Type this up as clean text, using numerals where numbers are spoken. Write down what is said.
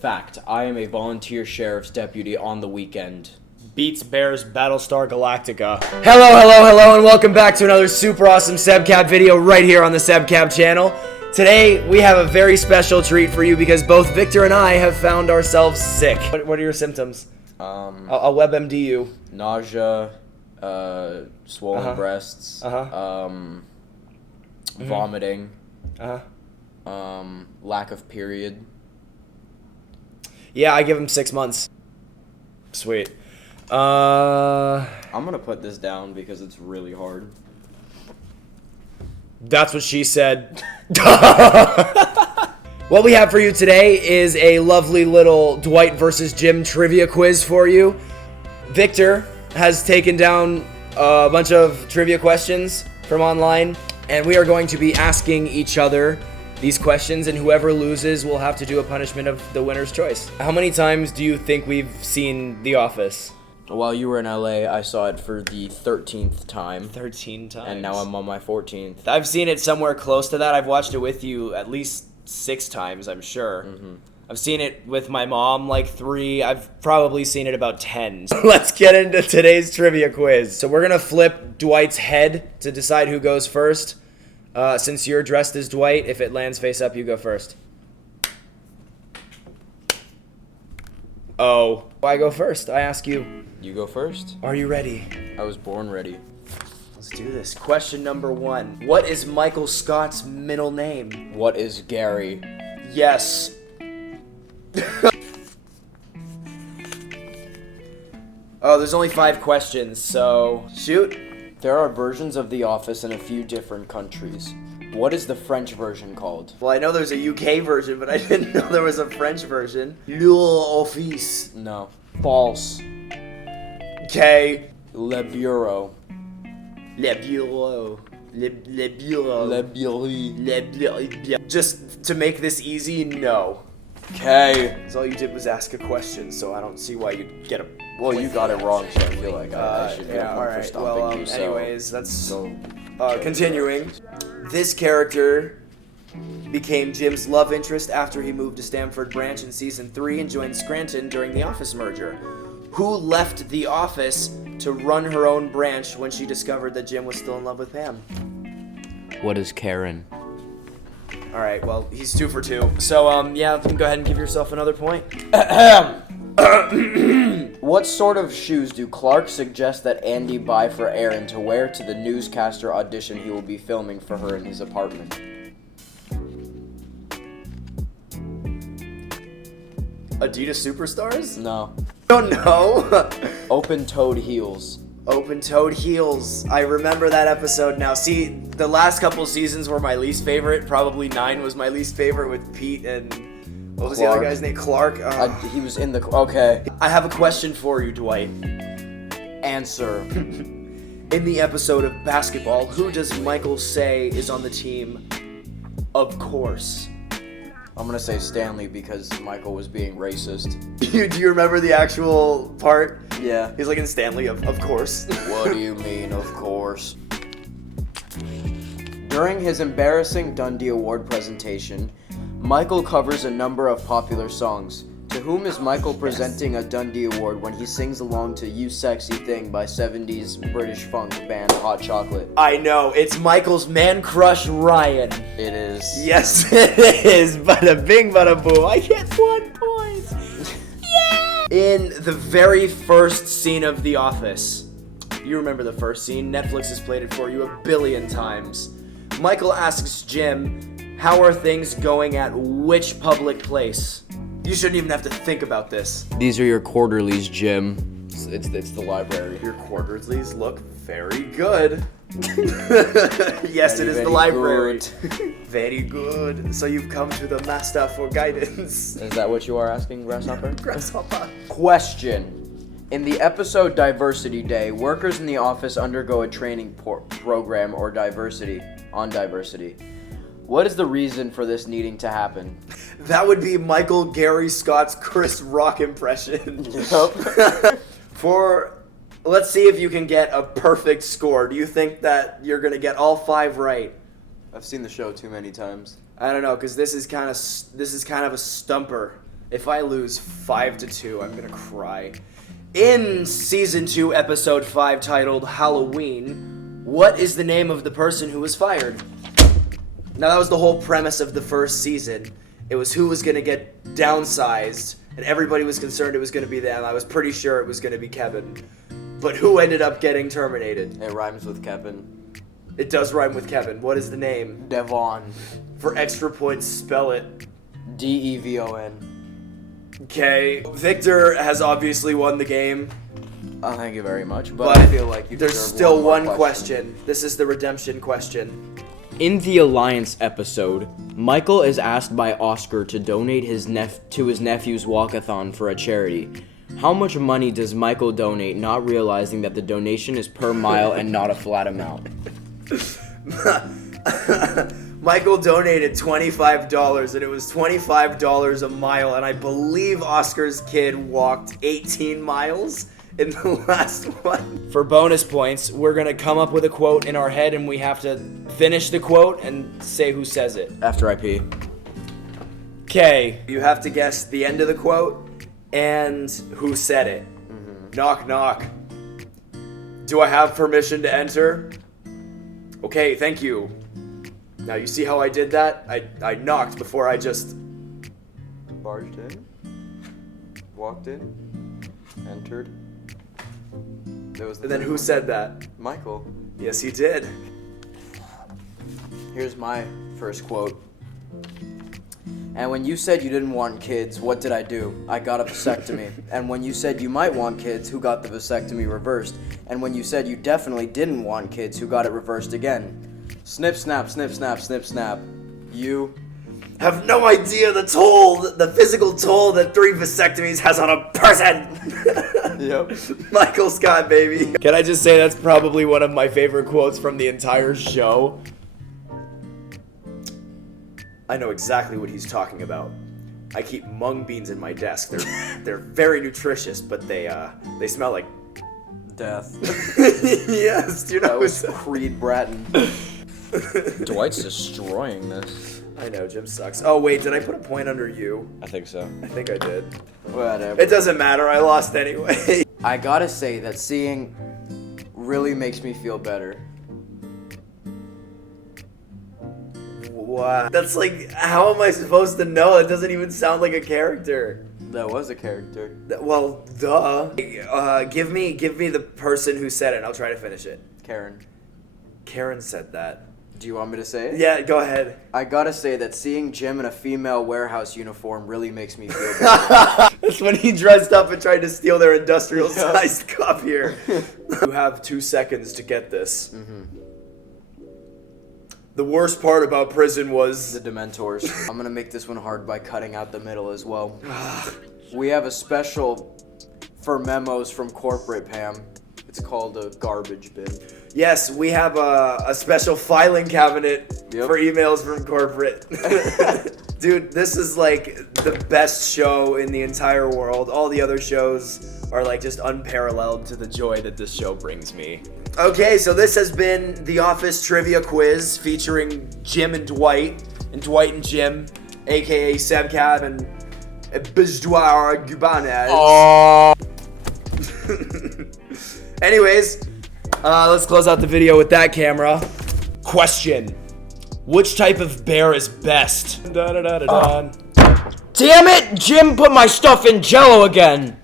Fact, I am a volunteer sheriff's deputy on the weekend. Beats Bears Battlestar Galactica. Hello, and welcome back to another super awesome SebCab video right here on the SebCab channel. Today, we have a very special treat for you because both Victor and I have found ourselves sick. What are your symptoms? I'll WebMD you. Nausea, swollen breasts, vomiting, lack of period. Yeah, I give him 6 months. Sweet. I'm gonna put this down because it's really hard. That's what she said. What we have for you today is a lovely little Dwight versus Jim trivia quiz for you. Victor has taken down a bunch of trivia questions from online, and we are going to be asking each other these questions, and whoever loses will have to do a punishment of the winner's choice. How many times do you think we've seen The Office? While you were in LA, I saw it for the 13th time. 13 times. And now I'm on my 14th. I've seen it somewhere close to that. I've watched it with you at least 6 times, I'm sure. I've seen it with my mom like 3. I've probably seen it about 10. Let's get into today's trivia quiz. So we're going to flip Dwight's head to decide who goes first. Since you're dressed as Dwight, if it lands face up, you go first. Oh. I go first. I ask you. You go first? Are you ready? I was born ready. Let's do this. Question number 1. What is Michael Scott's middle name? What is Gary? Yes. Oh, there's only 5 questions, so shoot. There are versions of The Office in a few different countries. What is the French version called? Well, I know there's a UK version, but I didn't know there was a French version. L'Office. No. False. Okay. Le Bureau. Le Bureau. Le Bureau. Le Bureau. Just to make this easy, no. Okay. Because all you did was ask a question, so I don't see why you'd get a... Well, you got it wrong, so I feel like I should get one for stopping you. So. Anyways, that's... continuing. This character became Jim's love interest after he moved to Stamford Branch in Season 3 and joined Scranton during the Office merger. Who left the Office to run her own branch when she discovered that Jim was still in love with Pam? What is Karen? Alright, well, he's 2 for 2. So, yeah, go ahead and give yourself another point. What sort of shoes do Clark suggest that Andy buy for Erin to wear to the newscaster audition he will be filming for her in his apartment? Adidas Superstars? No. I don't know. Open-toed heels. Open-toed heels. I remember that episode now. See, the last couple seasons were my least favorite. Probably 9 was my least favorite with Pete and... What was the other guy's name? Clark? He was in the... Okay. I have a question for you, Dwight. Answer. In the episode of Basketball, who does Michael say is on the team? Of course. I'm gonna say Stanley because Michael was being racist. Do you remember the actual part? Yeah. He's like in Stanley, of course. What do you mean, of course? During his embarrassing Dundee Award presentation, Michael covers a number of popular songs. To whom is Michael presenting a Dundee Award when he sings along to You Sexy Thing by 70s British funk band Hot Chocolate? I know, it's Michael's man crush, Ryan. It is. Yes, it is. Bada bing, bada boom. I get 1 point. Yeah! In the very first scene of The Office, you remember the first scene, Netflix has played it for you a billion times. Michael asks Jim, how are things going at which public place? You shouldn't even have to think about this. These are your quarterlies, Jim. It's the library. Your quarterlies look very good. Yes, it is the library. Very good. So you've come to the master for guidance. Is that what you are asking, Grasshopper? Grasshopper. Question. In the episode Diversity Day, workers in the office undergo a training program or diversity. What is the reason for this needing to happen? That would be Michael Gary Scott's Chris Rock impression. Yep. Let's see if you can get a perfect score. Do you think that you're going to get all 5 right? I've seen the show too many times. I don't know, because this is kind of a stumper. If I lose 5-2, I'm gonna cry. In Season 2, Episode 5, titled Halloween, what is the name of the person who was fired? Now, that was the whole premise of the first season. It was who was gonna get downsized, and everybody was concerned it was gonna be them. I was pretty sure it was gonna be Kevin. But who ended up getting terminated? It rhymes with Kevin. It does rhyme with Kevin. What is the name? Devon. For extra points, spell it. Devon. Okay. Victor has obviously won the game. Thank you very much, But I feel like you there's deserve still more one question. This is the redemption question. In the Alliance episode, Michael is asked by Oscar to donate to his nephew's walkathon for a charity. How much money does Michael donate, not realizing that the donation is per mile and not a flat amount? Michael donated $25, and it was $25 a mile, and I believe Oscar's kid walked 18 miles in the last one. For bonus points, we're gonna come up with a quote in our head, and we have to finish the quote and say who says it. After I pee. Okay, you have to guess the end of the quote and who said it. Knock, knock. Do I have permission to enter? Okay, thank you. Now, you see how I did that? I knocked before I just... Barged in, walked in, entered. And then who said that? Michael. Yes, he did. Here's my first quote. And when you said you didn't want kids, what did I do? I got a vasectomy. And when you said you might want kids, who got the vasectomy reversed? And when you said you definitely didn't want kids, who got it reversed again? Snip, snap, snip, snap, snip, snap. You have no idea the physical toll that 3 vasectomies has on a person. Yep. Michael Scott, baby. Can I just say that's probably one of my favorite quotes from the entire show? I know exactly what he's talking about. I keep mung beans in my desk. They're very nutritious, but they smell like death. Yes, you know. That was Creed Bratton. Dwight's destroying this. I know, Jim sucks. Oh, wait, did I put a point under you? I think so. I think I did. Whatever. It doesn't matter, I lost anyway. I gotta say that seeing really makes me feel better. What? That's like, how am I supposed to know? It doesn't even sound like a character. That was a character. Well, duh. Give me the person who said it, and I'll try to finish it. Karen. Karen said that. Do you want me to say it? Yeah, go ahead. I gotta say that seeing Jim in a female warehouse uniform really makes me feel better. That's when he dressed up and tried to steal their industrial-sized cup here. You have 2 seconds to get this. The worst part about prison was... the Dementors. I'm gonna make this one hard by cutting out the middle as well. We have a special for memos from corporate, Pam. It's called a garbage bin. Yes, we have a special filing cabinet for emails from corporate. Dude, this is like the best show in the entire world. All the other shows are like just unparalleled to the joy that this show brings me. Okay, so this has been the Office Trivia Quiz featuring Jim and Dwight and Jim, aka Sebcat and Bizdouar Gubanez. Oh. Anyways, let's close out the video with that camera. Question: which type of bear is best? Damn it! Jim put my stuff in Jello again!